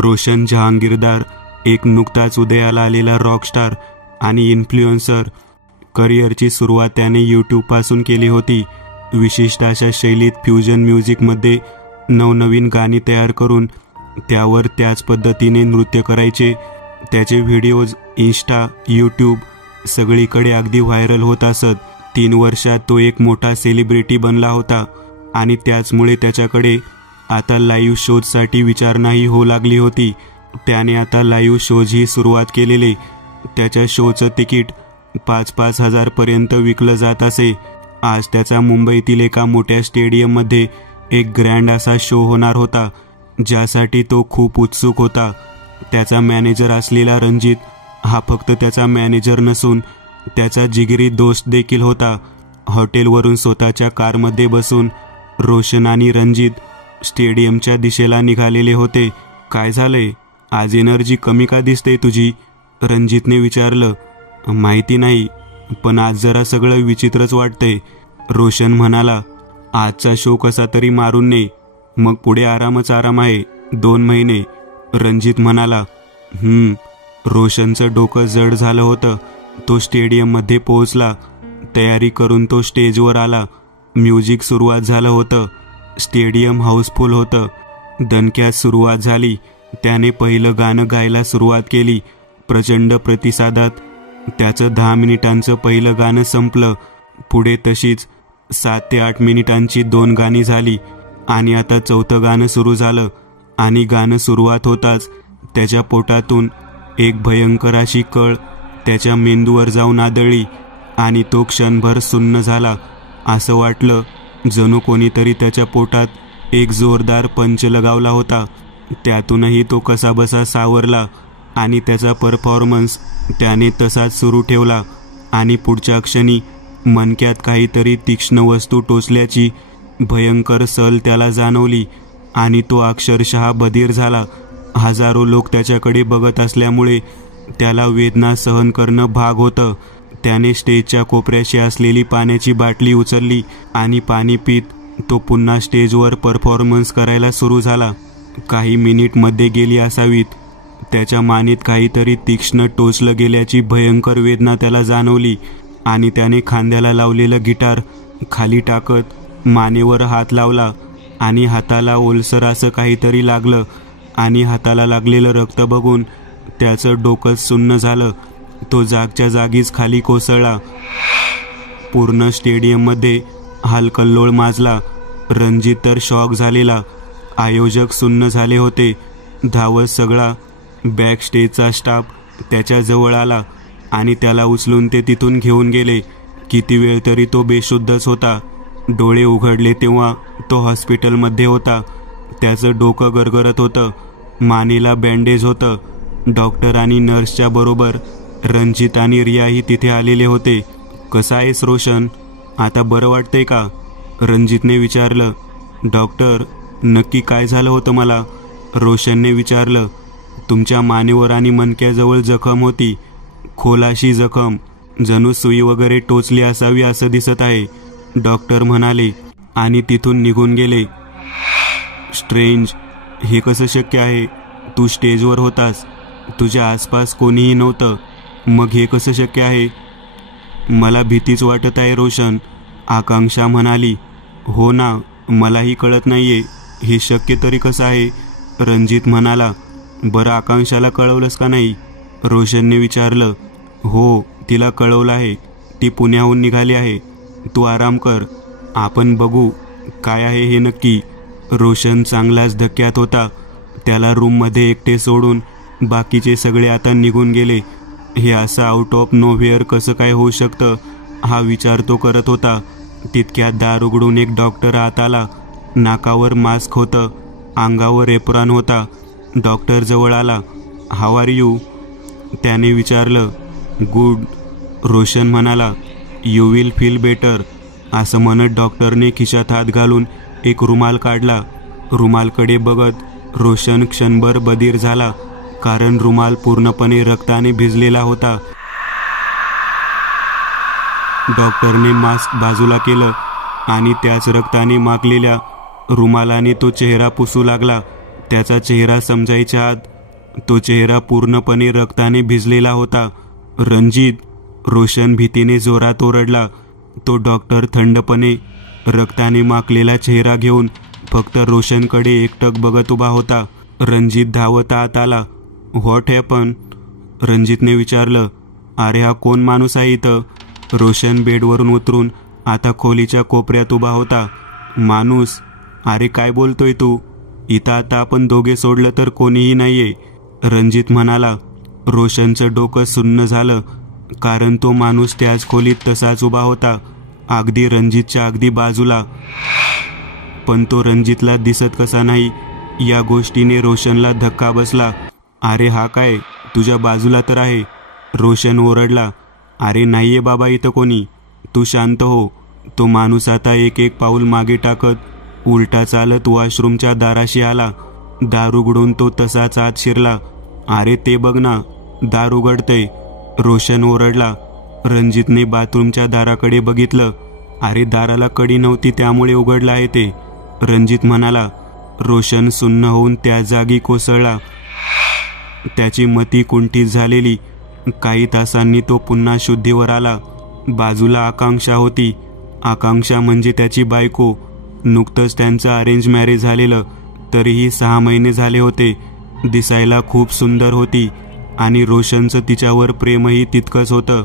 रोशन जहांगीरदार एक नुकताच उदयाला आलेला रॉकस्टार आणि इन्फ्लुएन्सर. करिअरची सुरुवात त्याने यूट्यूबपासून केली होती. विशिष्ट अशा शैलीत फ्युजन म्युझिकमध्ये नवनवीन गाणी तयार करून त्यावर त्याच पद्धतीने नृत्य करायचे. त्याचे व्हिडिओज इन्स्टा, यूट्यूब सगळीकडे अगदी व्हायरल होत असत. 3 वर्षात तो एक मोठा सेलिब्रिटी बनला होता आणि त्याचमुळे त्याच्याकडे आता लाईव्ह शोजसाठी विचारणाही होऊ लागली होती. त्याने आता लाईव्ह शोजही सुरुवात केलेले. त्याच्या शोचं तिकीट 5-5 हजारपर्यंत विकलं जात असे. आज त्याचा मुंबईतील एका मोठ्या स्टेडियममध्ये एक ग्रँड असा शो होणार होता, ज्यासाठी तो खूप उत्सुक होता. त्याचा मॅनेजर असलेला रणजित हा फक्त त्याचा मॅनेजर नसून त्याचा जिगरी दोस्त देखील होता. हॉटेलवरून स्वतःच्या कारमध्ये बसून रोशन आणि रणजित स्टेडियमच्या दिशेला निघालेले होते. काय झालंय, आज एनर्जी कमी का दिसते तुझी? रणजितने विचारलं. माहिती नाही, पण आज जरा सगळं विचित्रच वाटतंय, रोशन म्हणाला. आजचा शो कसा तरी मारून ने, मग पुढे आरामच आराम आहे, 2 महिने, रणजित म्हणाला. रोशनचं डोकं जड झालं होतं. तो स्टेडियममध्ये पोहोचला. तयारी करून तो स्टेजवर आला. म्युझिक सुरुवात झालं होतं. स्टेडियम हाऊसफुल होतं. दणक्यात सुरुवात झाली. त्याने पहिलं गाणं गायला सुरुवात केली. प्रचंड प्रतिसादात त्याचं 10 मिनिटांचं पहिलं गाणं संपलं. पुढे तशीच 7 ते 8 मिनिटांची 2 गाणी झाली आणि आता 4थं गाणं सुरू झालं. आणि गाणं सुरुवात होताच त्याच्या पोटातून एक भयंकर अशी कळ त्याच्या मेंदूवर जाऊन आदळली आणि तो क्षणभर सुन्न झाला. असं वाटलं जणू कोणीतरी त्याच्या पोटात एक जोरदार पंच लगावला होता. त्यातूनही तो कसाबसा सावरला आणि त्याचा परफॉर्मन्स त्याने तसाच सुरू ठेवला. आणि पुढच्या क्षणी मणक्यात काहीतरी तीक्ष्ण वस्तू टोचल्याची भयंकर सल त्याला जाणवली आणि तो अक्षरशः बधीर झाला. हजारो लोक त्याच्याकडे बघत असल्यामुळे त्याला वेदना सहन करणं भाग होतं. त्याने स्टेजच्या कोपऱ्याशी असलेली पाण्याची बाटली उचलली आणि पाणी पीत तो पुन्हा स्टेजवर परफॉर्मन्स करायला सुरू झाला. काही मिनिटमध्ये गेली असावीत. त्याच्या मानेत काहीतरी तीक्ष्ण टोचलं गेल्याची भयंकर वेदना त्याला जाणवली आणि त्याने खांद्याला लावलेलं गिटार खाली टाकत मानेवर हात लावला आणि हाताला ओलसर असं काहीतरी लागलं आणि हाताला लागलेलं रक्त बघून त्याचं डोकं सुन्न झालं. तो जागच्या जागीच खाली कोसळला. पूर्ण स्टेडियममध्ये हलकल्लोळ माजला. रणजित तर शॉक झालेला. आयोजक सुन्न झाले होते. धावत सगळा बॅक स्टेजचा स्टाफ त्याच्या जवळ आला आणि त्याला उचलून ते तिथून घेऊन गेले. किती वेळ तरी तो बेशुद्धच होता. डोळे उघडले तेव्हा तो हॉस्पिटलमध्ये होता. त्याचं डोकं गरगरत होतं. मानेला बँडेज होतं. डॉक्टर आणि नर्सच्या बरोबर रणजित आणि रियाही तिथे आलेले होते. कसा आहेस रोशन, आता बरं वाटतंय का? रणजितने विचारलं. डॉक्टर, नक्की काय झालं होतं मला? रोशनने विचारलं. तुमच्या मानेवर आणि मणक्याजवळ जखम होती, खोलाशी जखम, जणू सुई वगैरे टोचली असावी असं दिसत आहे, डॉक्टर म्हणाले आणि तिथून निघून गेले. स्ट्रेंज, हे कसं शक्य आहे? तू स्टेजवर होतास, तुझ्या आसपास कोणीही नव्हतं, मग हे कसं शक्य आहे? मला भीतीच वाटत आहे रोशन, आकांक्षा म्हणाली. हो ना, मलाही कळत नाहीये, हे शक्य तरी कसं आहे? रणजित म्हणाला. बरं, आकांक्षाला कळवलंस का नाही? रोशनने विचारलं. हो, तिला कळवलं आहे. ती पुण्याहून निघाली आहे. तू आराम कर, आपण बघू काय आहे हे नक्की. रोशन चांगलाच धक्क्यात होता. त्याला रूममध्ये एकटे सोडून बाकीचे सगळे आता निघून गेले. हे असं आउट ऑफ नोव्हेअर कसं काय होऊ शकतं, हा विचार तो करत होता. तितक्यात दार उघडून एक डॉक्टर आत आला. नाकावर मास्क होतं, अंगावर एप्रॉन होता. डॉक्टर जवळ आला. हाऊ आर यू, त्याने विचारलं. गुड, रोशन म्हणाला. यू विल फील बेटर, असं म्हणत डॉक्टरने खिशात हात घालून एक रुमाल काढला. रुमालकडे बघत रोशन क्षणभर बधीर झाला, कारण रुमाल पूर्णपणे रक्ताने भिजलेला होता. डॉक्टरने मास्क बाजूला केलं आणि त्याच रक्ताने माखलेल्या रुमालाने तो चेहरा पुसू लागला. त्याचा चेहरा समजायच्या आत तो चेहरा पूर्णपणे रक्ताने भिजलेला होता. रणजित, रोशन भीतीने जोरात ओरडला. तो डॉक्टर थंडपणे रक्ताने माखलेला चेहरा घेऊन फक्त रोशनकडे एकटक बघत उभा होता. रणजित धावत आत आला. What happen? रणजितने विचारलं. अरे हा कोण माणूस आहे इथं? रोशन बेडवरून उतरून आता खोलीच्या कोपऱ्यात उभा होता. माणूस? अरे काय बोलतोय तू? इथं आता आपण दोघे सोडलं तर कोणीही नाहीये, रणजित म्हणाला. रोशनचं डोकं सुन्न झालं, कारण तो माणूस त्याच खोलीत तसाच उभा होता, अगदी रणजितच्या अगदी बाजूला. पण तो रणजितला दिसत कसा नाही या गोष्टीने रोशनला धक्का बसला. अरे हा काय, तुझ्या बाजूला तर आहे, रोशन ओरडला. अरे नाहीये बाबा इथं कोणी, तू शांत हो. तो माणूस आता एक एक पाऊल मागे टाकत उलटा चालत वॉशरूमच्या दाराशी आला. दार उघडून तो तसाच आत शिरला. अरे ते बघ ना, दार उघडतंय, रोशन ओरडला. रणजितने बाथरूमच्या दाराकडे बघितलं. अरे दाराला कडी नव्हती त्यामुळे उघडलं आहे ते, रणजित म्हणाला. रोशन सुन्न होऊन त्या जागी कोसळला. त्याची मती कुंठित झालेली. काही तासांनी तो पुन्हा शुद्धीवर आला. बाजूला आकांक्षा होती. आकांक्षा म्हणजे त्याची बायको. नुकतंच त्यांचं अरेंज मॅरेज झालेलं, तरीही 6 महिने झाले होते. दिसायला खूप सुंदर होती आणि रोशनचं तिच्यावर प्रेमही तितकंच होतं.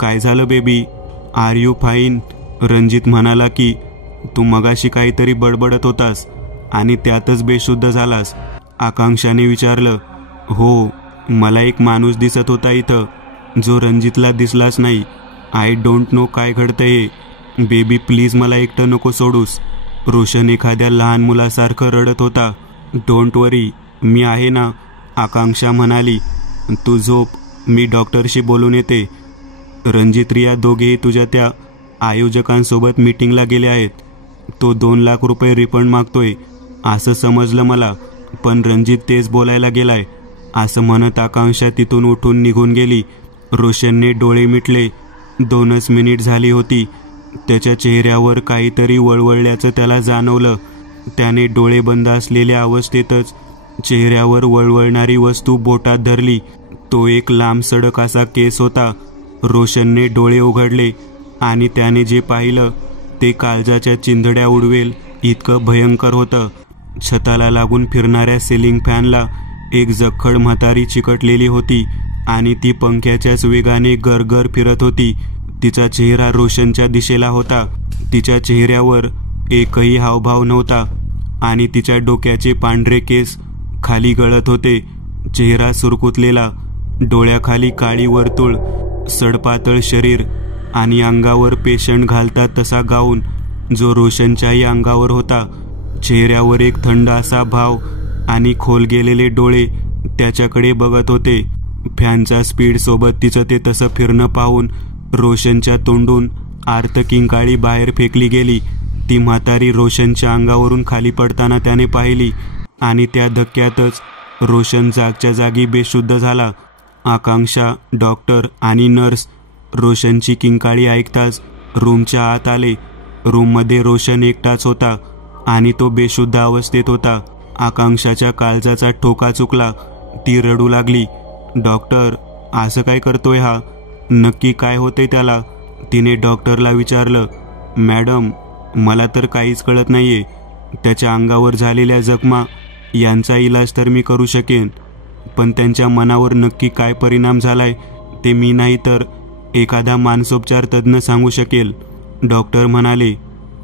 काय झालं baby, are you fine? Ranjit म्हणाला की तू मगाशी काहीतरी बडबडत होतास आणि त्यातच बेशुद्ध झालास. आकांक्षाने विचारलं. हो, मला एक माणूस दिसत होता इथं, जो रणजितला दिसलाच नाही. आय डोंट नो काय घडतंय हे. बेबी प्लीज मला एकटं नको सोडूस. रोशन एखाद्या लहान मुलासारखं रडत होता. डोंट वरी, मी आहे ना, आकांक्षा म्हणाली. तू झोप, मी डॉक्टरशी बोलून येते. रणजित, रिया दोघेही तुझ्या त्या आयोजकांसोबत मीटिंगला गेले आहेत. तो 2 लाख रुपये रिफंड मागतोय असं समजलं मला, पण रणजित तेच बोलायला गेलाय, असं म्हणत आकांक्षा तिथून उठून निघून गेली. रोशनने डोळे मिटले. 2च मिनिट झाली होती. त्याच्या चेहऱ्यावर काहीतरी वळवळल्याचं त्याला जाणवलं. त्याने डोळे बंद असलेल्या अवस्थेतच चेहऱ्यावर वळवळणारी वस्तू बोटात धरली. तो एक लांब सडक असा केस होता. रोशनने डोळे उघडले आणि त्याने जे पाहिलं ते काळजाच्या चिंधड्या उडवेल इतकं भयंकर होतं. छताला लागून फिरणाऱ्या सिलिंग फॅनला एक जखड म्हातारी चिकटलेली होती आणि ती पंख्याच्याच वेगाने गरगर फिरत होती. तिचा चेहरा रोशनच्या दिशेला होता. तिच्या चेहऱ्यावर एकही हावभाव नव्हता आणि तिच्या डोक्याचे पांढरे केस खाली गळत होते. चेहरा सुरकुतलेला, डोळ्याखाली काळी वर्तुळ, सडपातळ शरीर आणि अंगावर पेशंट घालतात तसा गाऊन, जो रोशनच्याही अंगावर होता. चेहऱ्यावर एक थंड असा भाव आणि खोल गेलेले डोळे त्याच्याकडे बघत होते. फॅनच्या स्पीड सोबत तिचं ते तसं फिरणं पाहून रोशनच्या तोंडून आर्त किंकाळी बाहेर फेकली गेली. ती म्हातारी रोशनच्या अंगावरून खाली पडताना त्याने पाहिली आणि त्या धक्क्यातच रोशन जागच्या जागी बेशुद्ध झाला. आकांक्षा, डॉक्टर आणि नर्स रोशनची किंकाळी ऐकताच रूमच्या आत आले. रूममध्ये रोशन एकटाच होता आणि तो बेशुद्ध अवस्थेत होता. आकांक्षाच्या काळजाचा ठोका चुकला. ती रडू लागली. डॉक्टर, असं काय करतोय हा? नक्की काय होते त्याला? तिने डॉक्टरला विचारलं. मॅडम, मला तर काहीच कळत नाहीये. त्याच्या अंगावर झालेल्या जखमा यांचा इलाज तर मी करू शकेन, पण त्यांच्या मनावर नक्की काय परिणाम झालाय ते मी नाही तर एखादा मानसोपचार तज्ज्ञ सांगू शकेल, डॉक्टर म्हणाले.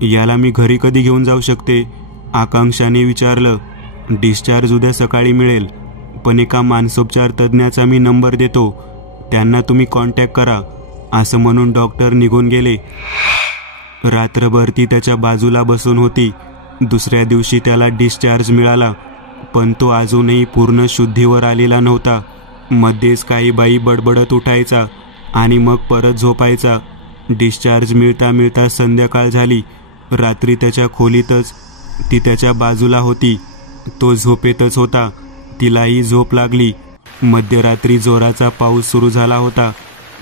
याला मी घरी कधी घेऊन जाऊ शकते? आकांक्षाने विचारलं. डिस्चार्ज उद्या सकाळी मिळेल, पण एका मानसोपचार तज्ज्ञाचा मी नंबर देतो, त्यांना तुम्ही कॉन्टॅक्ट करा, असं म्हणून डॉक्टर निघून गेले. रात्रभर ती त्याच्या बाजूला बसून होती. दुसऱ्या दिवशी त्याला डिस्चार्ज मिळाला, पण तो अजूनही पूर्ण शुद्धीवर आलेला नव्हता. मध्येच काही बाई बडबडत उठायचा आणि मग परत झोपायचा. डिस्चार्ज मिळता मिळता संध्याकाळ झाली. रात्री त्याच्या खोलीतच ती त्याच्या बाजूला होती. तो झोपेतच होता. तिलाही झोप लागली. मध्यरात्री जोराचा पाऊस सुरू झाला होता.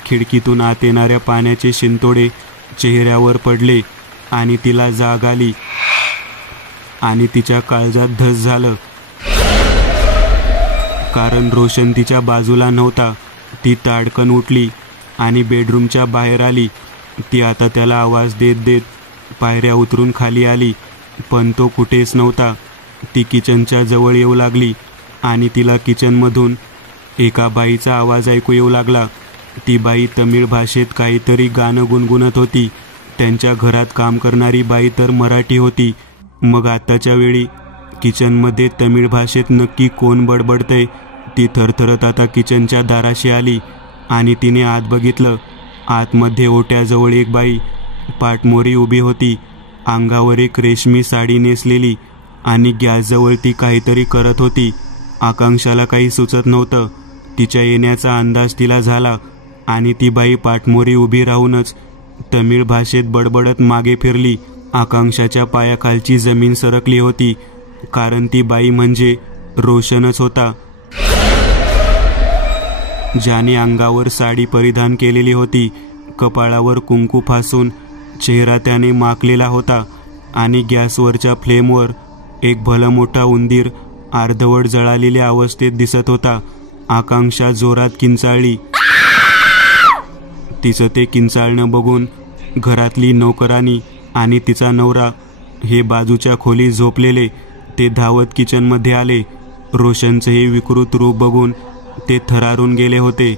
खिडकीतून आत येणाऱ्या पाण्याचे शिंतोडे चेहऱ्यावर पडले आणि तिला जाग आली आणि तिच्या काळजात धस झालं. कारण रोशन तिच्या बाजूला नव्हता. ती ताडकन उठली आणि बेडरूमच्या बाहेर आली. ती आता त्याला आवाज देत देत पायऱ्या उतरून खाली आली, पण तो कुठेच नव्हता. ती किचनच्या जवळ येऊ लागली आणि तिला किचनमधून एका बाईचा आवाज ऐकू येऊ लागला. ती बाई तमिळ भाषेत काहीतरी गाणं गुणगुणत होती. त्यांच्या घरात काम करणारी बाई तर मराठी होती. मग आत्ताच्या वेळी किचनमध्ये तमिळ भाषेत नक्की कोण बडबडतंय? ती थरथरत आता किचनच्या दाराशी आली आणि तिने आत बघितलं. आतमध्ये ओट्याजवळ एक बाई पाठमोरी उभी होती. अंगावर एक रेशमी साडी नेसलेली आणि गॅसजवळ ती काहीतरी करत होती. आकांक्षाला काही सुचत नव्हतं. तिच्या येण्याचा अंदाज तिला झाला आणि ती बाई पाठमोरी उभी राहूनच तमिळ भाषेत बडबडत मागे फिरली. आकांक्षाच्या पायाखालची जमीन सरकली होती, कारण ती बाई म्हणजे रोशनच होता, ज्याने अंगावर साडी परिधान केलेली होती. कपाळावर कुंकू फासून चेहरा त्याने माखलेला होता आणि गॅसवरच्या फ्लेमवर एक भला मोठा उंदीर अर्धवट जळालेल्या अवस्थेत दिसत होता. आकांक्षा जोरात किंचाळली. तिचं ते किंचाळणं बघून घरातली नोकरानी आणि तिचा नवरा हे बाजूच्या खोलीत झोपलेले ते धावत किचनमध्ये आले. रोशनचं हे विकृत रूप बघून ते थरारून गेले होते.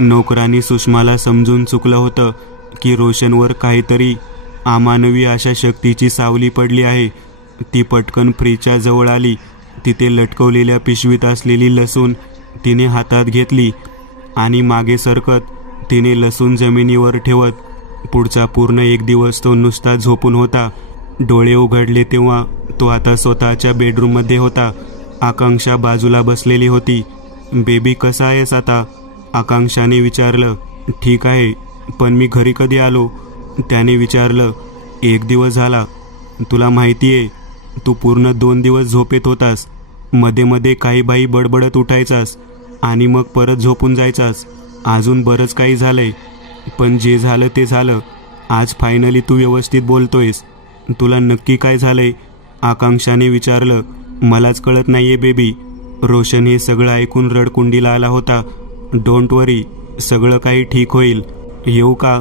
नोकरांनी सुषमाला समजून चुकलं होतं की रोशनवर काहीतरी अमानवी अशा शक्तीची सावली पडली आहे. ती पटकन फ्रीजच्या जवळ आली. तिथे लटकवलेल्या पिशवीत असलेली लसूण तिने हातात घेतली आणि मागे सरकत तिने लसूण जमिनीवर ठेवत पुढचा पूर्ण एक दिवस तो नुसता झोपून होता. डोळे उघडले तेव्हा तो आता स्वतःच्या बेडरूममध्ये होता. आकांक्षा बाजूला बसलेली होती. बेबी कसा आहेस आता? आकांक्षाने विचारलं. ठीक आहे, पण मी घरी कधी आलो? त्याने विचारलं. 1 दिवस झाला. तुला माहिती आहे, तू पूर्ण 2 दिवस झोपेत होतास. मध्ये मध्ये काही बाई बडबडत उठायचास आणि मग परत झोपून जायचास. अजून बरंच काही झालंय, पण जे झालं ते झालं. आज फायनली तू व्यवस्थित बोलतोयस. तुला नक्की काय झालंय? आकांक्षाने विचारलं. मलाच कळत नाहीये बेबी. रोशन हे सगळं ऐकून रडकुंडीला आला होता. डोंट वरी, सगळं काही ठीक होईल. येऊ का?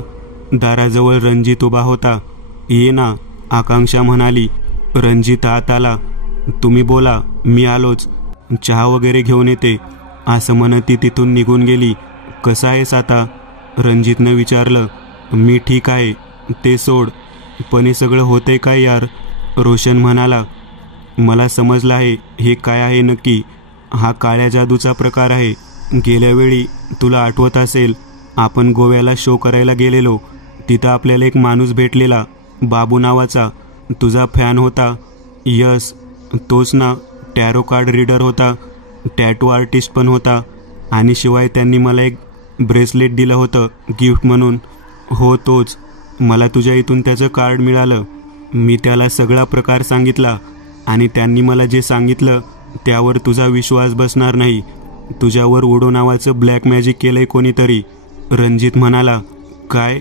दाराजवळ रणजित उभा होता. ये ना, आकांक्षा म्हणाली. रणजित आत आला. तुम्ही बोला, मी आलोच. चहा वगैरे घेऊन येते, असं म्हणत ती तिथून निघून गेली. कसा आहेस आता? रणजितनं विचारलं. मी ठीक आहे, ते सोड. पण हे सगळं होतंय काय यार? रोशन म्हणाला. मला समजलं आहे हे काय आहे नक्की. हा काळ्या जादूचा प्रकार आहे. गेल्या वेळी तुला आठवत असेल, आपण गोव्याला शो करायला गेलेलो. तिथं आपल्याला एक माणूस भेटलेला, बाबू नावाचा. तुझा फॅन होता. यस, तोच ना. टॅरो कार्ड रीडर होता, टॅटू आर्टिस्ट पण होता आणि शिवाय त्यांनी मला एक ब्रेसलेट दिलं होतं गिफ्ट म्हणून. हो तोच. मला तुझ्या इथून त्याचं कार्ड मिळालं. मी त्याला सगळा प्रकार सांगितला आणि त्यांनी मला जे सांगितलं त्यावर तुझा विश्वास बसणार नाही. तुझ्यावर ओडो नावाचं ब्लॅक मॅजिक केलंय कोणीतरी. रणजित म्हणाला. काय?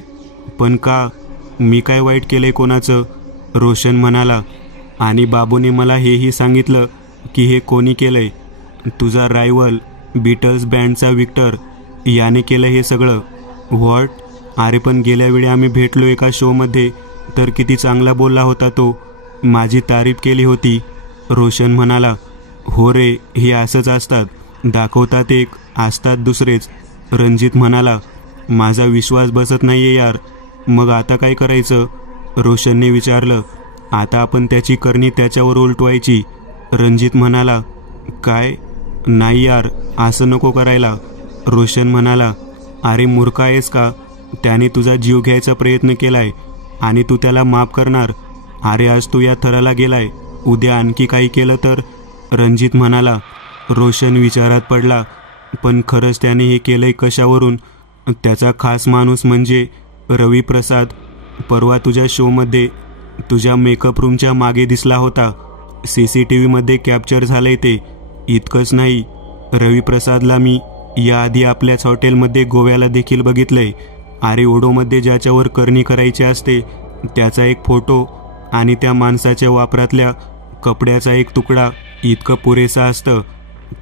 पण का? मी काय वाईट केलंय कोणाचं? रोशन म्हणाला. आणि बाबूने मला हेही सांगितलं की हे कोणी केलंय. तुझा रायव्हल बीटल्स बँडचा विक्टर याने केलं हे सगळं. व्हॉट? अरे पण गेल्या वेळी आम्ही भेटलो एका शोमध्ये, तर किती चांगला बोलला होता तो. माझी तारीफ केली होती. रोशन म्हणाला. हो रे, हे असंच असतात. दाखवतात एक, असतात दुसरेच. रणजित म्हणाला. माझा विश्वास बसत नाहीये यार. मग आता काय करायचं? रोशनने विचारलं. आता आपण त्याची करणी त्याच्यावर उलटवायची. रणजित म्हणाला. काय? नाही यार, असं नको करायला. रोशन म्हणाला. अरे मूर्ख आहेस का? त्याने तुझा जीव घ्यायचा प्रयत्न केलाय आणि तू त्याला माफ करणार? अरे आज तू या थराला गेलाय, उद्या आणखी काही केलं तर? रणजित म्हणाला. रोशन विचारात पडला. पण खरंच त्याने हे केलंय कशावरून? त्याचा खास माणूस म्हणजे रवी प्रसाद. परवा तुझ्या शोमध्ये तुझ्या मेकअप रूमच्या मागे दिसला होता. CCTVमध्ये कॅप्चर झालंय ते. इतकंच नाही, रवी प्रसादला मी याआधी आपल्याच हॉटेलमध्ये गोव्याला देखील बघितलंय. अरे ओडोमध्ये ज्याच्यावर करणी करायची असते त्याचा एक फोटो आणि त्या माणसाच्या वापरातल्या कपड्याचा एक तुकडा इतकं पुरेसा असतं.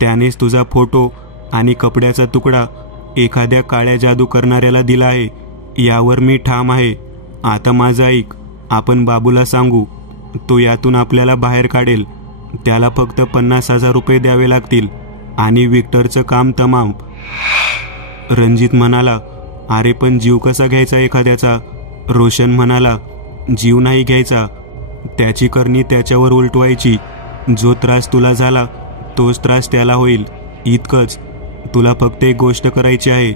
त्यानेच तुझा फोटो आणि कपड्याचा तुकडा एखाद्या काळ्या जादू करणाऱ्याला दिला आहे, यावर मी ठाम आहे. आता माझं ऐक, आपण बाबूला सांगू, तो यातून आपल्याला बाहेर काढेल. त्याला फक्त 50,000 रुपये द्यावे लागतील आणि विक्टरचं काम तमाम. रणजित म्हणाला, अरे पण जीव कसा घ्यायचा एखाद्याचा? रोशन म्हणाला, जीव नाही घ्यायचा, त्याची करणी त्याच्यावर उलटवायची. जो त्रास तुला झाला तोच त्रास त्याला होईल, इतकंच. तुला फक्त एक गोष्ट करायची आहे.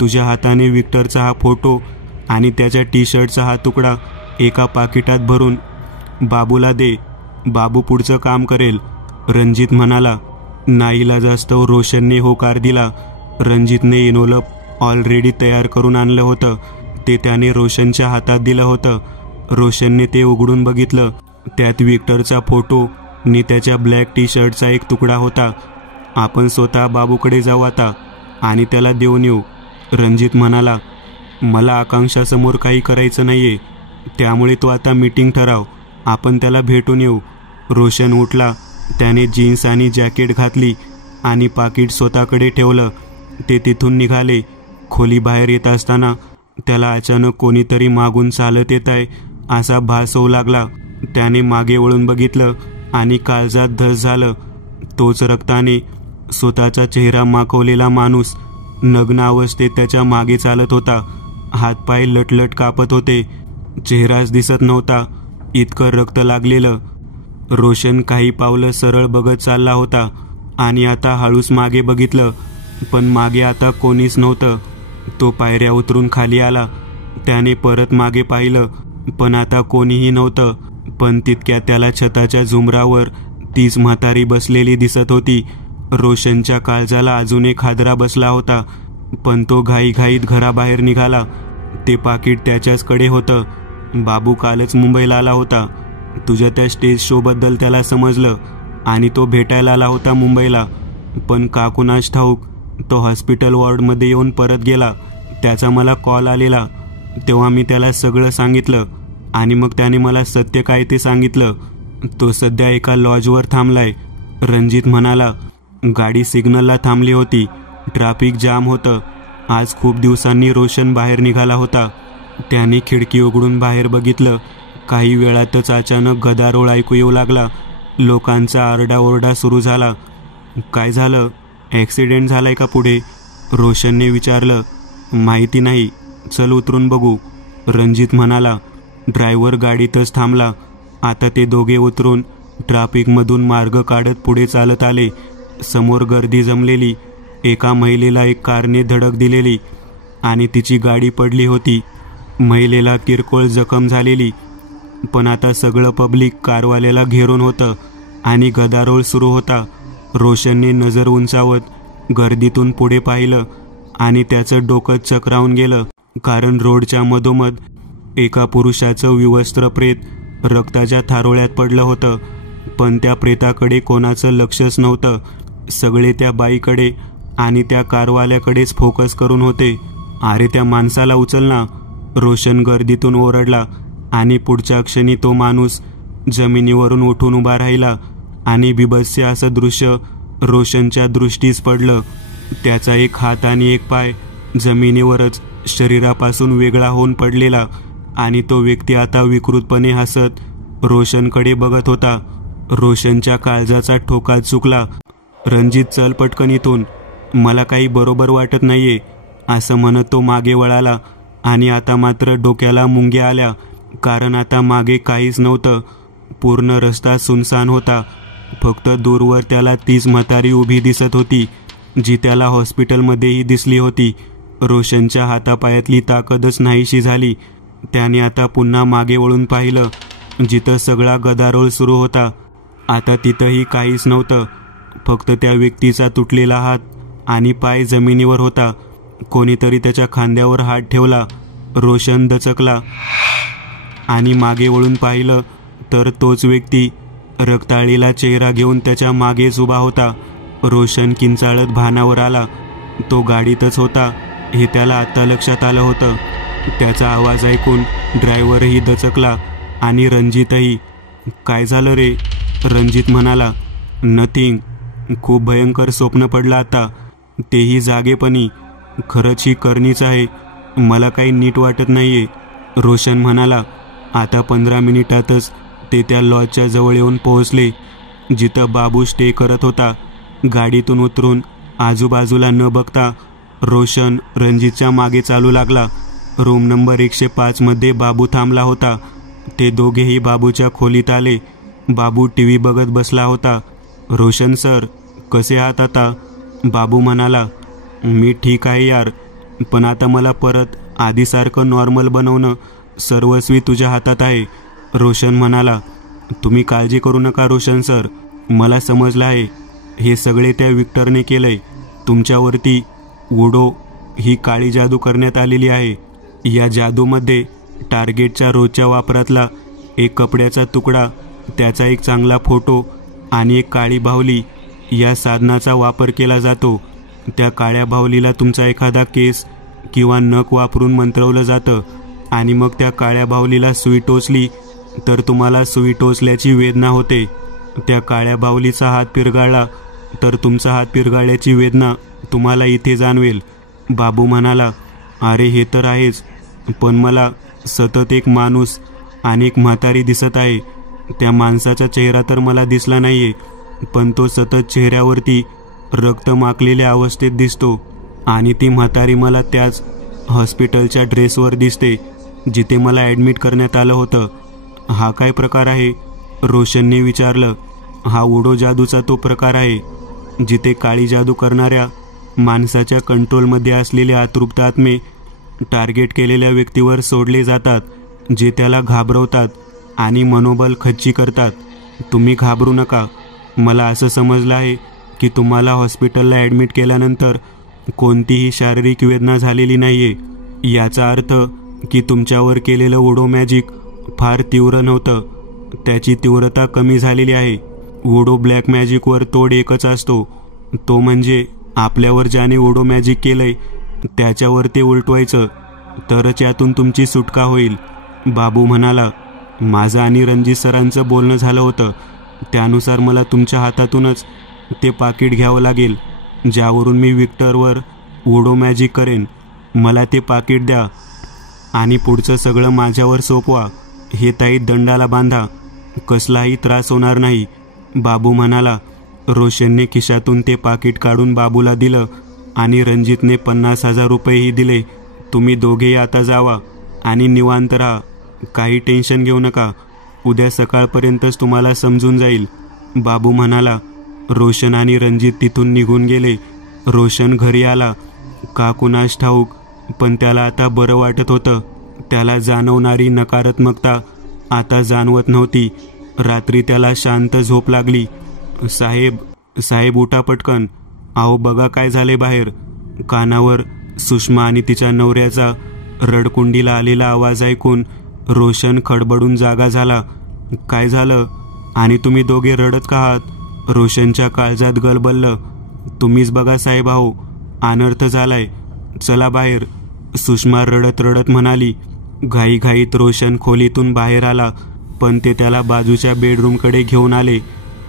तुझ्या हाताने विक्टरचा हा फोटो आणि त्याच्या टी-शर्टचा हा तुकडा एका पाकिटात भरून बाबूला दे. बाबू पुढचं काम करेल. रणजित म्हणाला. नाईलाजास्तव रोशनने होकार दिला. रणजितने इनोलप ऑलरेडी तयार करून आणलं होतं, ते त्याने रोशनच्या हातात दिलं होतं. रोशनने ते उघडून बघितलं. त्यात विक्टरचा फोटो आणि त्याच्या ब्लॅक टी-शर्टचा एक तुकडा होता. आपण स्वतः बाबूकडे जाऊ आता आणि त्याला देऊन येऊ. रणजित म्हणाला, मला आकांक्षासमोर काही करायचं नाहीये, त्यामुळे तू आता मीटिंग ठराव, आपण त्याला भेटून येऊ. रोशन उठला. त्याने जीन्स आणि जॅकेट घातली आणि पाकिट स्वतःकडे ठेवलं. ते तिथून निघाले. खोली बाहेर येत असताना त्याला अचानक कोणीतरी मागून चालत येत आहे असा भास होऊ लागला. त्याने मागे वळून बघितलं आणि काळजात धस झालं. तोच रक्ताने स्वतःचा चेहरा माखवलेला माणूस नग्न अवस्थेत त्याच्या मागे चालत होता. हातपाय लटलट कापत होते. चेहराच दिसत नव्हता, इतकं रक्त लागलेलं. रोशन काही पावलं सरळ बघत चालला होता आणि आता हळूच मागे बघितलं, पण मागे आता कोणीच नव्हतं. तो पायऱ्या उतरून खाली आला. त्याने परत मागे पाहिलं, पण आता कोणीही नव्हतं. पण तितक्यात त्याला छताच्या झुमरावर तीच म्हातारी बसलेली दिसत होती. रोशनच्या काळजाला अजून एक हादरा बसला होता, पण तो घाईघाईत घराबाहेर निघाला. ते पाकिट त्याच्याचकडे होतं. बाबू कालच मुंबईला आला होता. तुझ्या त्या स्टेज शोबद्दल त्याला समजलं आणि तो भेटायला आला होता मुंबईला. पण का कुणास ठाऊक तो हॉस्पिटल वॉर्डमध्ये येऊन परत गेला. त्याचा मला कॉल आलेला, तेव्हा मी त्याला सगळं सांगितलं आणि मग त्याने मला सत्य काय ते सांगितलं. तो सध्या एका लॉजवर थांबलाय. रणजित म्हणाला. गाडी सिग्नलला थांबली होती. ट्रॅफिक जाम होतं. आज खूप दिवसांनी रोशन बाहेर निघाला होता. त्याने खिडकी उघडून बाहेर बघितलं. काही वेळातच अचानक गदारोळ ऐकू येऊ लागला. लोकांचा आरडाओरडा सुरू झाला. काय झालं? ॲक्सिडेंट झालाय का पुढे? रोशनने विचारलं. माहिती नाही, चल उतरून बघू, रणजित म्हणाला. ड्रायव्हर गाडीतच थांबला. आता ते दोघे उतरून ट्रॅफिकमधून मार्ग काढत पुढे चालत आले. समोर गर्दी जमलेली. एका महिलेला एक कारने धडक दिलेली आणि तिची गाडी पडली होती. महिलेला किरकोळ जखम झालेली. पण आता सगळं पब्लिक कारवाल्याला घेरून होतं आणि गदारोळ सुरू होता. रोशनने नजर उंचावत गर्दीतून पुढे पाहिलं आणि त्याचं डोकं चक्रावून गेलं, कारण रोडच्या मधोमध एका पुरुषाचं विवस्त्र प्रेत रक्ताच्या थारोळ्यात पडलं होतं. पण त्या प्रेताकडे कोणाचं लक्षच नव्हतं. सगळे त्या बाईकडे आणि त्या कारवाल्याकडेच फोकस करून होते. अरे त्या माणसाला उचल ना, रोशन गर्दीतून ओरडला आणि पुढच्या क्षणी तो माणूस जमिनीवरून उठून उभा राहिला आणि बिभत्स्य असं दृश्य रोशनच्या दृष्टीस पडलं. त्याचा एक हात आणि एक पाय जमिनीवरच शरीरापासून वेगळा होऊन पडलेला आणि तो व्यक्ती आता विकृतपणे हसत रोशनकडे बघत होता. रोशनच्या काळजाचा ठोका चुकला. रणजित, चल पटकन इथून, मला काही बरोबर वाटत नाहीये, असं म्हणत तो मागे वळाला आणि आता मात्र डोक्याला मुंग्या आल्या, कारण आता मागे काहीच नव्हतं. पूर्ण रस्ता सुनसान होता. फक्त दूरवर त्याला तीच म्हातारी उभी दिसत होती, जी त्याला हॉस्पिटलमध्येही दिसली होती. रोशनच्या हातापायातली ताकदच नाहीशी झाली. त्याने आता पुन्हा मागे वळून पाहिलं. जिथं सगळा गदारोळ सुरू होता, आता तिथंही काहीच नव्हतं. फक्त त्या व्यक्तीचा तुटलेला हात आणि पाय जमिनीवर होता. कोणीतरी त्याच्या खांद्यावर हात ठेवला. रोशन दचकला आणि मागे वळून पाहिलं तर तोच व्यक्ती रक्ताळलेला चेहरा घेऊन त्याच्या मागेच उभा होता. रोशन किंचाळत भानावर आला. तो गाडीतच होता हे त्याला आता लक्षात आलं होतं. त्याचा आवाज ऐकून ड्रायव्हरही दचकला आणि रणजितही. काय झालं रे? रणजित म्हणाला. नथिंग, खूप भयंकर स्वप्न पडलं आता, तेही जागेपणी. खरंच ही करणीच आहे. मला काही नीट वाटत नाहीये. रोशन म्हणाला. आता 15 मिनिटातच ते त्या लॉजच्या जवळ येऊन पोहोचले जिथं बाबू स्टे करत होता. गाडीतून उतरून आजूबाजूला न बघता रोशन रणजितच्या मागे चालू लागला. रूम नंबर 105 मध्ये बाबू थांबला होता. ते दोघेही बाबूच्या खोलीत आले. बाबू टीव्ही बघत बसला होता. रोशन सर, कसे आहात आता? बाबू म्हणाला. मी ठीक आहे यार, पण आता मला परत आधीसारखं नॉर्मल बनवणं सर्वस्वी तुझ्या हातात आहे. रोशन म्हणाला. तुम्ही काळजी करू नका रोशन सर, मला समजलं आहे हे सगळे त्या विक्टरने केलंय. तुमच्यावरती वुडो ही काळी जादू करण्यात आलेली आहे. या जादूमध्ये टार्गेटच्या रोजच्या वापरातला एक कपड्याचा तुकडा, त्याचा एक चांगला फोटो आणि एक काळी बाहुली या साधनाचा वापर केला जातो. त्या काळ्या बाहुलीला तुमचा एखादा केस किंवा नख वापरून मंत्रवलं जातं आणि मग त्या काळ्या बाहुलीला सुई टोचली तर तुम्हाला सुई टोचल्याची वेदना होते. त्या काळ्या बाहुलीचा हात पिरगाळला तर तुमचा हात पिरगाळल्याची वेदना तुम्हाला इथे जाणवेल. बाबू म्हणाला. अरे हे तर आहेच, पण मला सतत एक माणूस आणि एक म्हातारी दिसत आहे. त्या माणसाचा चेहरा तर मला दिसला नाहीये, पण तो सतत चेहऱ्यावरती रक्त माकलेल्या अवस्थेत दिसतो. आणि ती म्हातारी मला त्याच हॉस्पिटलच्या ड्रेसवर दिसते जिथे मला ॲडमिट करण्यात आलं होतं. हा काय प्रकार आहे? रोशनने विचारलं. हा वुडो जादूचा तो प्रकार आहे जिथे काळी जादू करणाऱ्या माणसाच्या कंट्रोलमध्ये असलेले अतृप्त आत्मे टार्गेट केलेल्या व्यक्तीवर सोडले जातात, जे त्याला घाबरवतात आणि मनोबल खच्ची करतात. तुम्ही घाबरू नका. मला असं समजलं आहे की तुम्हाला हॉस्पिटलला ॲडमिट केल्यानंतर कोणतीही शारीरिक वेदना झालेली नाहीये. याचा अर्थ की तुमच्यावर केलेलं वुडो मॅजिक फार तीव्र नव्हतं, त्याची तीव्रता कमी झालेली आहे. वुडो ब्लॅक मॅजिकवर तोड एकच असतो, तो म्हणजे आपल्यावर ज्याने वुडो मॅजिक केलंय त्याच्यावर ते उलटवायचं, तरच यातून तुमची सुटका होईल. बाबू म्हणाला. माझं आणि रणजित सरांचं बोलणं झालं होतं, त्यानुसार मला तुमच्या हातातूनच ते पाकिट घ्यावं लागेल ज्यावरून मी विक्टरवर वुडो मॅजिक करेन. मला ते पाकिट द्या आणि पुढचं सगळं माझ्यावर सोपवा. हे ताई दंडाला बांधा, कसलाही त्रास होणार नाही. बाबू म्हणाला. रोशनने खिशातून ते पाकिट काढून बाबूला दिलं आणि रणजितने 50,000 रुपयेही दिले. तुम्ही दोघेही आता जावा आणि निवांत राहा. काही टेन्शन घेऊ नका. उद्या सकाळपर्यंतच तुम्हाला समजून जाईल. बाबू म्हणाला. रोशन आणि रणजित तिथून निघून गेले. रोशन घरी आला. का कुणास ठाऊक, पण त्याला आता बरं वाटत होतं. त्याला जाणवणारी नकारात्मकता आता जाणवत नव्हती. रात्री त्याला शांत झोप लागली. साहेब उठा पटकन. अहो बघा काय झाले बाहेर. कानावर सुषमा आणि तिच्या नवऱ्याचा रडकुंडीला आलेला आवाज ऐकून रोशन खडबडून जागा झाला. काय झालं? आणि तुम्ही दोघे रडत का आहात? रोशनच्या काळजात गलबललं. तुम्हीच बघा साहेब, आहो अनर्थ झालाय, चला बाहेर. सुषमा रडत रडत म्हणाली. घाईघाईत रोशन खोलीतून बाहेर आला, पण ते त्याला बाजूच्या बेडरूमकडे घेऊन आले.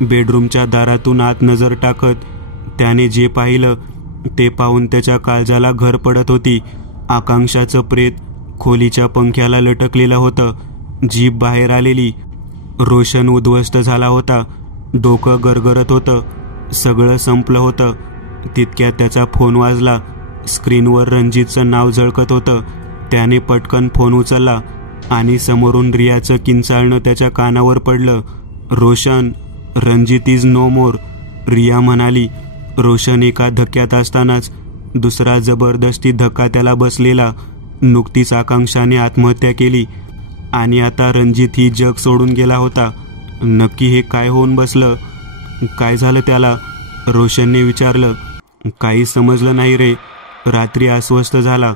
बेडरूमच्या दारातून आत नजर टाकत त्याने जे पाहिलं ते पाहून त्याच्या काळजाला घर पडत होती. आकांक्षाचं प्रेत खोलीच्या पंख्याला लटकलेलं होतं, जीभ बाहेर आलेली. रोशन उद्ध्वस्त झाला होता. डोकं गरगरत होतं. सगळं संपलं होतं. तितक्यात त्याचा फोन वाजला. स्क्रीनवर रणजितचं नाव झळकत होतं. त्याने पटकन फोन उचलला आणि समोरून रियाचं किंचाळणं त्याच्या कानावर पडलं. रोशन, रणजित इज नो मोर, रिया म्हणाली. रोशन एका धक्क्यात असतानाच दुसरा जबरदस्ती धक्का त्याला बसलेला. नुकतीच आकांक्षाने आत्महत्या केली आणि आता रणजित ही जग सोडून गेला होता. नक्की हे काय होऊन बसलं? काय झालं त्याला? रोशनने विचारलं. काही समजलं नाही रे. रात्री अस्वस्थ झाला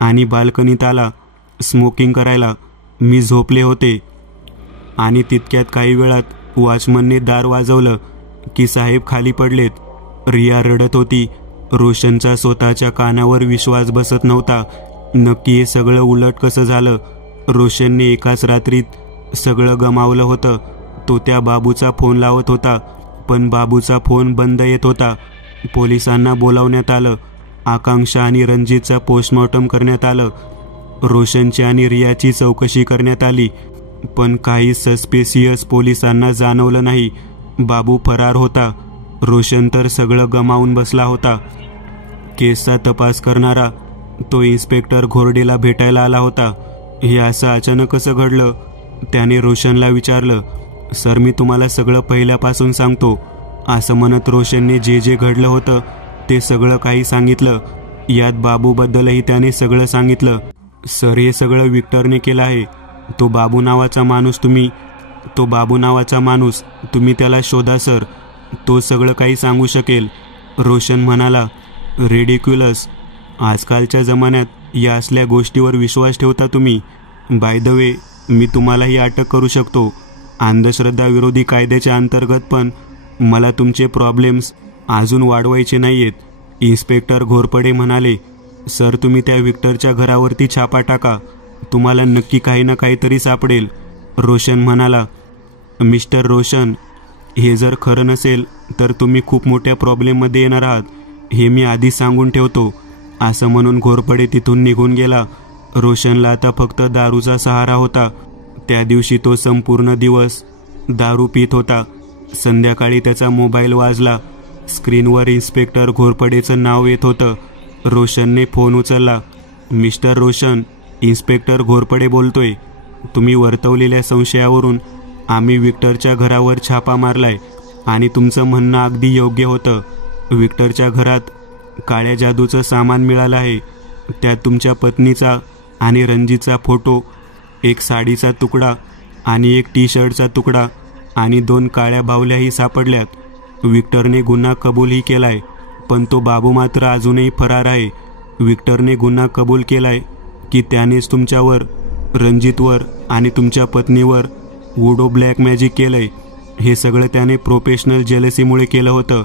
आणि बाल्कनीत आला स्मोकिंग करायला. मी झोपले होते आणि तितक्यात काही वेळात वॉचमनने दार वाजवलं की साहेब खाली पडलेत. रिया रडत होती. रोशनचा स्वतःच्या कानावर विश्वास बसत नव्हता. नक्की हे सगळं उलट कसं झालं? रोशनने एकाच रात्रीत सगळं गमावलं होतं. तो त्या बाबूचा फोन लावत होता. पण बाबूचा फोन बंद येत होता. पोलिसांना बोलावण्यात आलं. आकांक्षा आणि रणजितचा पोस्टमॉर्टम करण्यात आलं. रोशनची आणि रियाची चौकशी करण्यात आली, पण काही सस्पिशियस पोलिसांना जाणवलं नाही. बाबू फरार होता. रोशन तर सगळं गमावून बसला होता. केसचा तपास करणारा तो इन्स्पेक्टर घोरडेला भेटायला आला होता. हे असं अचानक कसं घडलं? त्याने रोशनला विचारलं. सर, मी तुम्हाला सगळं पहिल्यापासून सांगतो, असं म्हणत रोशनने जे जे घडलं होतं ते सगळं काही सांगितलं. यात बाबूबद्दलही त्याने सगळं सांगितलं. सर, हे सगळं विक्टरने केलं आहे. तो बाबू नावाचा माणूस तुम्ही त्याला शोधा सर, तो सगळं काही सांगू शकेल. रोशन म्हणाला. रेडिक्युलस, आजकालच्या जमान्यात या असल्या गोष्टीवर विश्वास ठेवता तुम्ही? बाय द वे, मी तुम्हालाही अटक करू शकतो अंधश्रद्धा विरोधी कायद्याच्या अंतर्गत, पण मला तुमचे प्रॉब्लेम्स अजून वाढवायचे नाहीयेत. इन्स्पेक्टर घोरपडे म्हणाले. सर, तुम्ही त्या विक्टरच्या घरावरती छापा टाका, तुम्हाला नक्की काही ना काहीतरी सापडेल. रोशन म्हणाला. मिस्टर रोशन, हे जर खरं नसेल तर तुम्ही खूप मोठ्या प्रॉब्लेममध्ये येणार आहात, हे मी आधीच सांगून ठेवतो. असं म्हणून घोरपडे तिथून निघून गेला. रोशनला आता फक्त दारूचा सहारा होता. त्या दिवशी तो संपूर्ण दिवस दारू पित होता. संध्याकाळी त्याचा मोबाईल वाजला. स्क्रीनवर इन्स्पेक्टर घोरपडेचं नाव येत होतं. रोशनने फोन उचलला. मिस्टर रोशन, इन्स्पेक्टर घोरपडे बोलतोय. तुम्ही वर्तवलेल्या संशयावरून आम्ही विक्टरच्या घरावर छापा मारलाय आणि तुमचं म्हणणं अगदी योग्य होतं. विक्टरच्या घरात काळ्या जादूचं सामान मिळालं आहे. त्यात तुमच्या पत्नीचा आणि रणजितचा फोटो, एक साडीचा तुकडा आणि एक टी शर्टचा तुकडा आणि 2 काळ्या बाहुल्याही सापडल्यात. विक्टरने गुन्हा कबूलही केलाय, पण तो बाबू मात्र अजूनही फरार आहे. विक्टरने गुन्हा कबूल केलाय की त्यानेच तुमच्यावर, रणजितवर आणि तुमच्या पत्नीवर वुडो ब्लॅक मॅजिक केलंय. हे सगळं त्याने प्रोफेशनल जेलसीमुळे केलं होतं,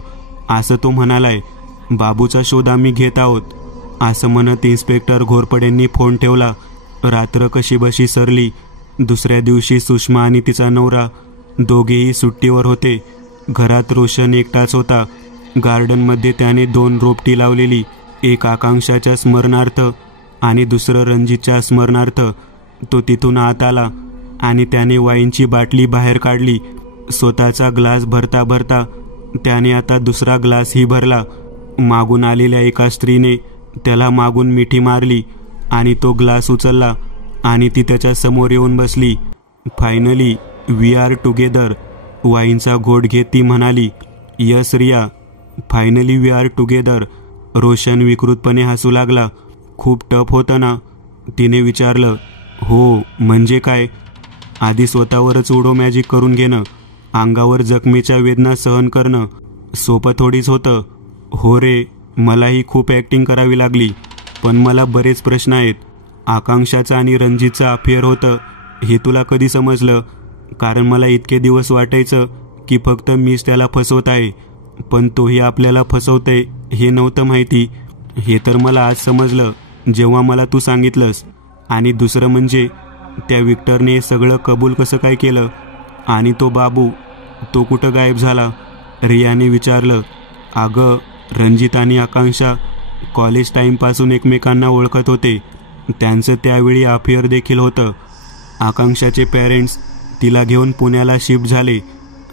असं तो म्हणालाय. बाबूचा शोध आम्ही घेत आहोत. असं म्हणत इन्स्पेक्टर घोरपडेंनी फोन ठेवला. रात्र कशीबशी सरली. दुसऱ्या दिवशी सुषमा आणि तिचा नवरा दोघेही सुट्टीवर होते. घरात रोशन एकटाच होता. गार्डनमध्ये त्याने 2 रोपटी लावलेली, एक आकांक्षाच्या स्मरणार्थ आणि दुसरं रणजितच्या स्मरणार्थ. तो तिथून आत आला आणि त्याने वाईनची बाटली बाहेर काढली. स्वतःचा ग्लास भरता भरता त्याने आता दुसरा ग्लासही भरला. मागून आलेल्या एका स्त्रीने त्याला मागून मिठी मारली आणि तो ग्लास उचलला आणि ती त्याच्या समोर येऊन बसली. Finally we are together. वाईनचा घोट घेत ती म्हणाली. Yes Riya, finally we are together. Roshan विकृतपणे हसू लागला. खूप टफ होतं ना? तिने विचारलं. हो, म्हणजे काय? आधी स्वतःवरच उडो मॅजिक करून घेणं, अंगावर जखमेच्या वेदना सहन करणं सोपं थोडीच होतं. हो रे, मलाही खूप ॲक्टिंग करावी लागली, पण मला बरेच प्रश्न आहेत. आकांक्षाचं आणि रणजितचं अफेअर होतं हे तुला कधी समजलं? कारण मला इतके दिवस वाटायचं की फक्त मीच त्याला फसवत आहे, पण तोही आपल्याला फसवतंय हे नव्हतं माहिती. हे तर मला आज समजलं जेव्हा मला तू सांगितलंस. आणि दुसरं म्हणजे त्या विक्टरने सगळं कबूल कसं काय केलं? आणि तो बाबू, तो कुठं गायब झाला? रियाने विचारलं. अगं, रणजित आणि आकांक्षा कॉलेज टाईमपासून एकमेकांना ओळखत होते. त्यांचं त्यावेळी अफेअर देखील होतं. आकांक्षाचे पेरेंट्स तिला घेऊन पुण्याला शिफ्ट झाले.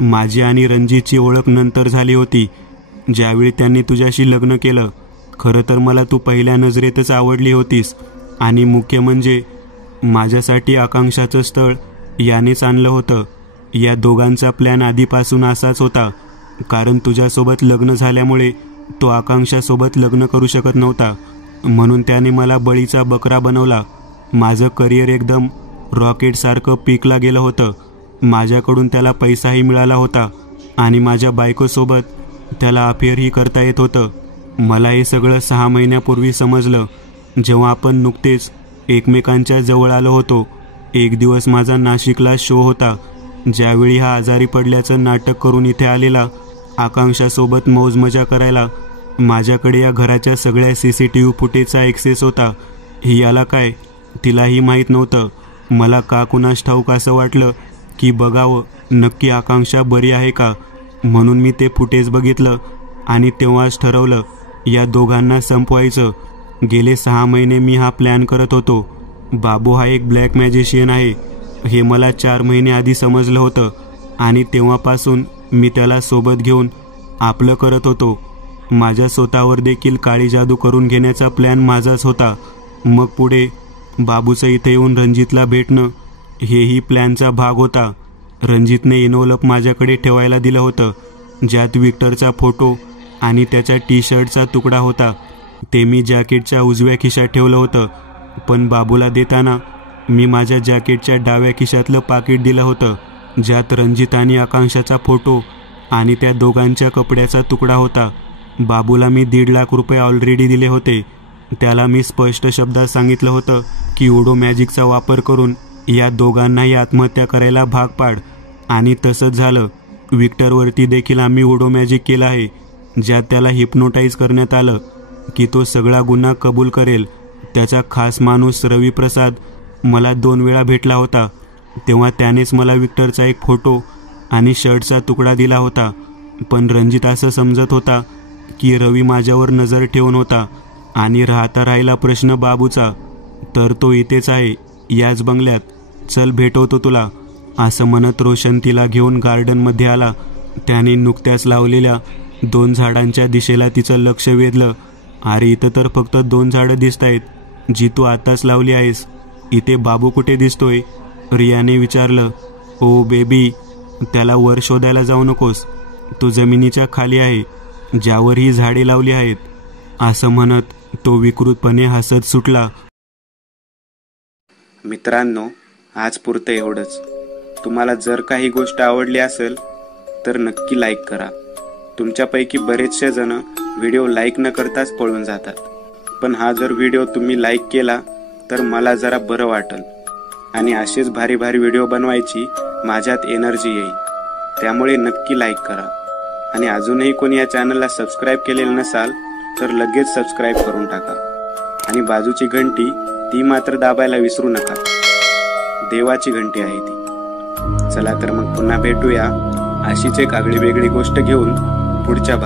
माझी आणि रणजितची ओळख नंतर झाली होती, ज्यावेळी त्यांनी तुझ्याशी लग्न केलं. खरं तर मला तू पहिल्या नजरेतच आवडली होतीस आणि मुख्य म्हणजे माझ्यासाठी आकांक्षाचं स्थळ यानेच आणलं होतं. या दोघांचा प्लॅन आधीपासून असाच होता, कारण तुझ्यासोबत लग्न झाल्यामुळे तो आकांक्षासोबत लग्न करू शकत नव्हता, म्हणून त्याने मला बळीचा बकरा बनवला. माझं करिअर एकदम रॉकेटसारखं पीकला गेलं होतं. माझ्याकडून त्याला पैसाही मिळाला होता आणि माझ्या बायकोसोबत त्याला अफेअरही करता येत होतं. मला हे सगळं 6 महिन्यापूर्वी समजलं, जेव्हा आपण नुकतेच एकमेकांच्या जवळ आलो होतो. एक दिवस माझा नाशिकला शो होता, ज्यावेळी हा आजारी पडल्याचं नाटक करून इथे आलेला आकांक्षासोबत मौजमजा करायला. माझ्याकडे या घराच्या सगळ्या CCTV फुटेजचा ॲक्सेस होता. ही याला काय, तिलाही माहीत नव्हतं. मला का कुणास ठाऊक असं वाटलं की बघावं नक्की आकांक्षा बरी आहे का. म्हणून मी ते फुटेज बघितलं आणि तेव्हाच ठरवलं या दोघांना संपवायचं. गेले 6 महिने मी हा प्लॅन करत होतो. बाबू हा एक ब्लॅक मॅजिशियन आहे हे मला 4 महिने आधी समजलं होतं आणि तेव्हापासून मी त्याला सोबत घेऊन आपलं करत होतो. माझ्या स्वतःवर देखील काळी जादू करून घेण्याचा प्लॅन माझाच होता. मग पुढे बाबूचं इथे येऊन रणजितला भेटणं हेही प्लॅनचा भाग होता. रणजितने एनवलप माझ्याकडे ठेवायला दिलं होतं ज्यात विक्टरचा फोटो आणि त्याच्या टी शर्टचा तुकडा होता. ते मी जॅकेटच्या उजव्या खिशात ठेवलं होतं, पण बाबूला देताना मी माझ्या जॅकेटच्या डाव्या खिशातलं पाकिट दिलं होतं ज्यात रणजित आणि आकांक्षाचा फोटो आणि त्या दोघांच्या कपड्याचा तुकडा होता. बाबूला मी 1.5 लाख रुपये ऑलरेडी दिले होते. त्याला मी स्पष्ट शब्दात सांगितलं होतं की ओडो मॅजिकचा वापर करून या दोघांनाही आत्महत्या करायला भाग पाड, आणि तसंच झालं. विक्टरवरती देखील आम्ही ओडो मॅजिक केलं आहे ज्यात त्याला हिप्नोटाईज करण्यात आलं की तो सगळा गुन्हा कबूल करेल. त्याचा खास माणूस रवी प्रसाद मला 2 वेळा भेटला होता. तेव्हा त्यानेच मला विक्टरचा एक फोटो आणि शर्टचा तुकडा दिला होता. पण रणजित असं समजत होता की रवी माझ्यावर नजर ठेवून होता आणि राहिला प्रश्न बाबूचा, तर तो इथेच आहे याच बंगल्यात. चल भेटवतो तुला, असं म्हणत रोशन तिला घेऊन गार्डनमध्ये आला. त्याने नुकत्याच लावलेल्या 2 झाडांच्या दिशेला तिचं लक्ष वेधलं. अरे इथं तर फक्त 2 झाडं दिसत आहेत जी तू आताच लावली आहेस. इथे बाबू कुठे दिसतोय? रियाने विचारलं. ओ बेबी, त्याला वर शोधायला जाऊ नकोस, तो जमिनीच्या खाली आहे ज्यावर ही झाडे लावली आहेत, असं म्हणत तो विकृतपणे हसत सुटला. मित्रांनो, आज पुरतं एवढंच. तुम्हाला जर काही गोष्ट आवडली असेल तर नक्की लाईक करा. तुमच्यापैकी बरेचसे जण व्हिडिओ लाईक न करताच पळून जातात, पण हा जर व्हिडिओ तुम्ही लाईक केला तर मला जरा बरं वाटेल आणि असेच भारी भारी व्हिडिओ बनवायची माझ्यात एनर्जी येईल. त्यामुळे नक्की लाईक करा. आणि अजूनही कोणी या चॅनलला सबस्क्राईब केलेलं नसाल तर लगेच सबस्क्राईब करून टाका. आणि बाजूची घंटी ती मात्र दाबायला विसरू नका. देवाची घंटी आहे ती. चला तर मग पुन्हा भेटूया अशीच एक आगळी वेगळी गोष्ट घेऊन पुढच्या